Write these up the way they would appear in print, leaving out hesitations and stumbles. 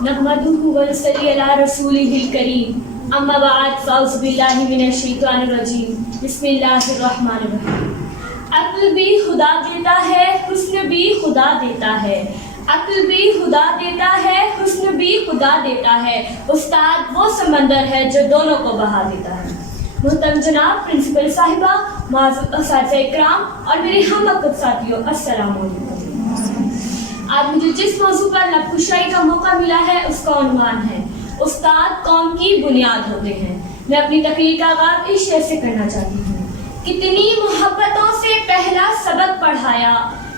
नहमदुहु व नसल्ली अला रसूलिहिल करीम अम्मा बाद फ़अऊज़ु बिल्लाहि मिनश शैतानिर रजीम बिस्मिल्लाहिर रहमानिर रहीम। अक्ल भी खुदा देता है, हुस्न भी खुदा देता है। अक्ल भी खुदा देता है, हुस्न भी खुदा देता है। उस्ताद वो समंदर है जो दोनों को बहा देता है। मुहतरम जनाब प्रिंसिपल साहिबा, माज़ूद असातिज़ा इकराम और मेरे हम वक्त साथियों, अस्सलाम वालेकुम। आज मुझे जिस मौजू पर लबकुशाई का मौका मिला है उसका उन्वान है उस्ताद कौम की बुनियाद होते हैं। मैं अपनी तकरीर का आगाज़ इस शेर से करना चाहती हूँ। कितनी मोहब्बतों से पहला सबक पढ़ाया,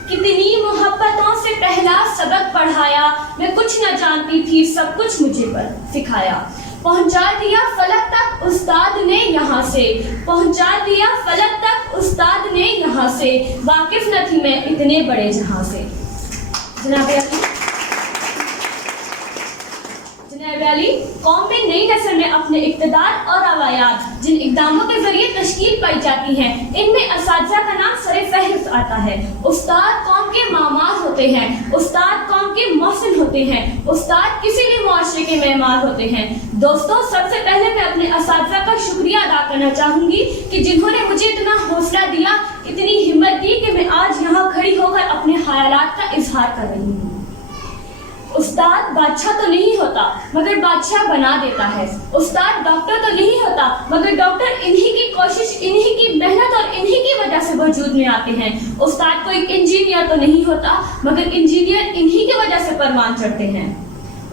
कितनी मोहब्बतों से पहला सबक पढ़ाया, मैं कुछ न जानती थी सब कुछ मुझे पर सिखाया। पहुंचा दिया फलक तक उस्ताद ने यहाँ से, पहुंचा दिया फलक तक उस्ताद ने यहाँ से, वाकिफ न थी मैं इतने बड़े जहां से। जनाब अली, कौम में नई नस्ल में अपने इक़्तिदार और रवायात जिन इक़दामों के जरिए तश्कील पाई जाती हैं, इनमें असातिज़ा का नाम सरे फहरिस्त आता है। उस्ताद कौम के मामार होते हैं, उस्ताद कौम के मोहसिन होते हैं, उस्ताद किसी भी मुआशरे के मेहमान होते हैं। दोस्तों, सबसे पहले मैं अपने असातिज़ा का शुक्रिया अदा करना चाहूँगी कि जिन्होंने मुझे इतना हौसला दिया, इतनी हिम्मत दी कि मैं आज यहाँ खड़ी होकर अपने ख़यालात का इजहार कर रही हूँ। उस्ताद बादशाह तो नहीं होता मगर बादशाह बना देता है। उस्ताद डॉक्टर तो नहीं होता मगर डॉक्टर इन्हीं की कोशिश, इन्हीं की मेहनत और इन्हीं की वजह से वजूद में आते हैं। उस्ताद कोई इंजीनियर तो नहीं होता मगर इंजीनियर इन्हीं की वजह से परवान चढ़ते हैं।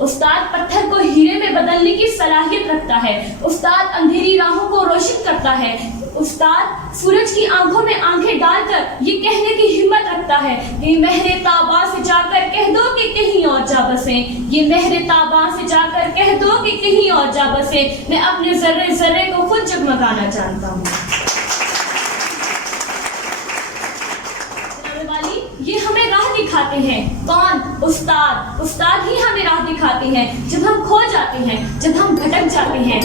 उस्ताद पत्थर को हीरे में बदलने की सलाहियत रखता है। उस्ताद अंधेरी राहों को रोशन करता है। उस्ताद सूरज की आंखों में आंखें डालकर ये कहने की हिम्मत रखता है कि महरे ताबा से जाकर कह दो कि कहीं और जा बसे, ये महरे ताबा से जाकर कह दो कि कहीं और जा बसे। मैं अपने जर्रे जर्रे को खुद जगमगाना जानता हूँ। ये हमें राह दिखाते हैं। कौन? उस्ताद। उस्ताद ही हमें राह दिखाते हैं जब हम खो जाते हैं, जब हम भटक जाते हैं,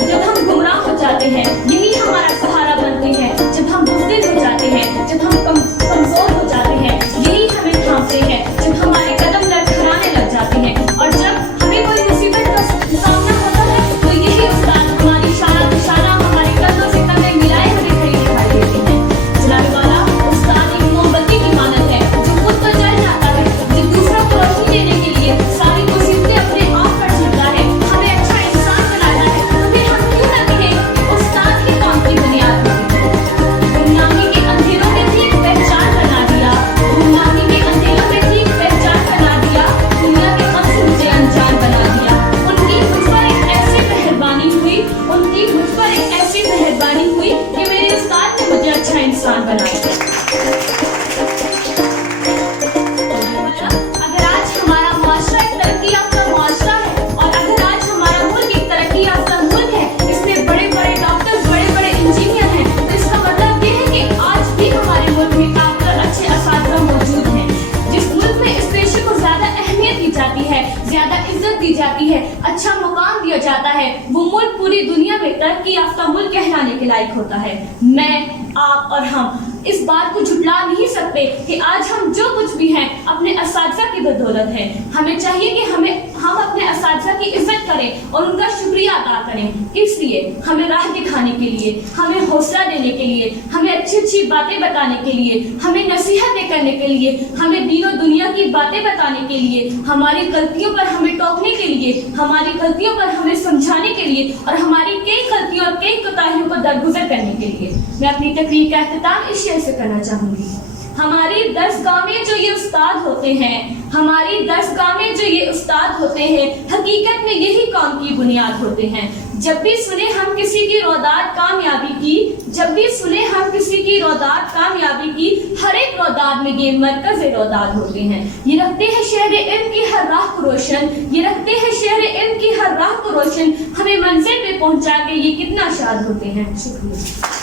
जब हम गुमराह हो जाते हैं। यही हमारा सहारा बनते हैं जब हम बुज़दिल हो जाते हैं, जब हम कमजोर हो जाते हैं। यही हमें थामते हैं जब हमारे कदम लड़खड़ाने लग जाते हैं। और जब हमें कोई मुसीबत का सामना होता है तो यही उस्ताद हमारी शाना हमारे कंधों से कंधे मिलाए हमें खड़ी दिखाई देते हैं। जनाब वाला, उस्ताद एक मोमबत्ती की मानत है जो खुद तो जल जाता है, जो दूसरों को रोशनी देने के लिए सारी मुसीबतें अपने आप पर झेलता है, हमें अच्छा इंसान बनाता है। हमें हम क्यों न कहें उस्ताद ही कौम की बुनियाद होती है। गुमनामी के अंधेरों में भी एक पहचान बना दिया, गुमनामी के अंधेरों में भी एक पहचान बना दिया, दुनिया के गम से मुझे अनजान बना दिया। उनकी मुझ पर एक ऐसी मेहरबानी हुई, उनकी मुझ पर एक ऐसी मेहरबानी हुई कि मेरे उस्ताद ने मुझे अच्छा इंसान बना दिया। अगर आज हमारा मुआशरा एक तरक्की याफ्ता मुआशरा है और अगर आज हमारा मुल्क एक तरक्की याफ्ता मुल्क है, इसमें बड़े बड़े डॉक्टर्स, बड़े बड़े इंजीनियर हैं, तो इसका मतलब ये है कि आज भी हमारे मुल्क में काफी अच्छे असातिज़ा मौजूद हैं। जिस मुल्क में इस पेशे को ज्यादा अहमियत दी जाती है, ज्यादा इज्जत दी जाती है, अच्छा मुकाम दिया जाता है, वो मुल्क पूरी दुनिया में तरक्की याफ्ता मुल्क कहलाने के लायक होता है। मैं, आप और हम इस बात को झुटला नहीं सकते कि आज हम जो कुछ भी हैं अपने असातिज़ा की बदौलत है। हमें चाहिए कि हम अपने असातिज़ा की इज्जत करें और उनका शुक्रिया अदा करें। इसलिए हमें राह दिखाने के लिए, हमें हौसला देने के लिए, हमें अच्छी अच्छी बातें बताने के लिए, हमें नसीहतें करने के लिए, हमें दीन दुनिया की बातें बताने के लिए, हमारी गलतियों पर हमें टोकने के लिए, हमारी गलतियों पर हमें समझाने के लिए और हमारी कई गलतियों और कई कोताहियों को दरगुजर करने के लिए मैं अपनी तकरीर का इख्तिताम इस शेर से करना चाहूंगी। हमारी दर्सगाह में जो ये उस्ताद होते हैं, हमारी दर्सगाह में जो ये उस्ताद होते हैं, हकीकत में यही कौम की बुनियाद होते हैं। जब भी सुने हम किसी की रौदात कामयाबी की, जब भी सुने हम किसी की रौदात कामयाबी की, हर एक रौदात में ये मरकज़ रौदात होते हैं। ये रखते हैं शहर इल्म की हर राह को रोशन, ये रखते हैं शहर इल्म की हर राह को रोशन, हमें मंजिल पे पहुंचा के ये कितना शाद होते हैं। शुक्रिया।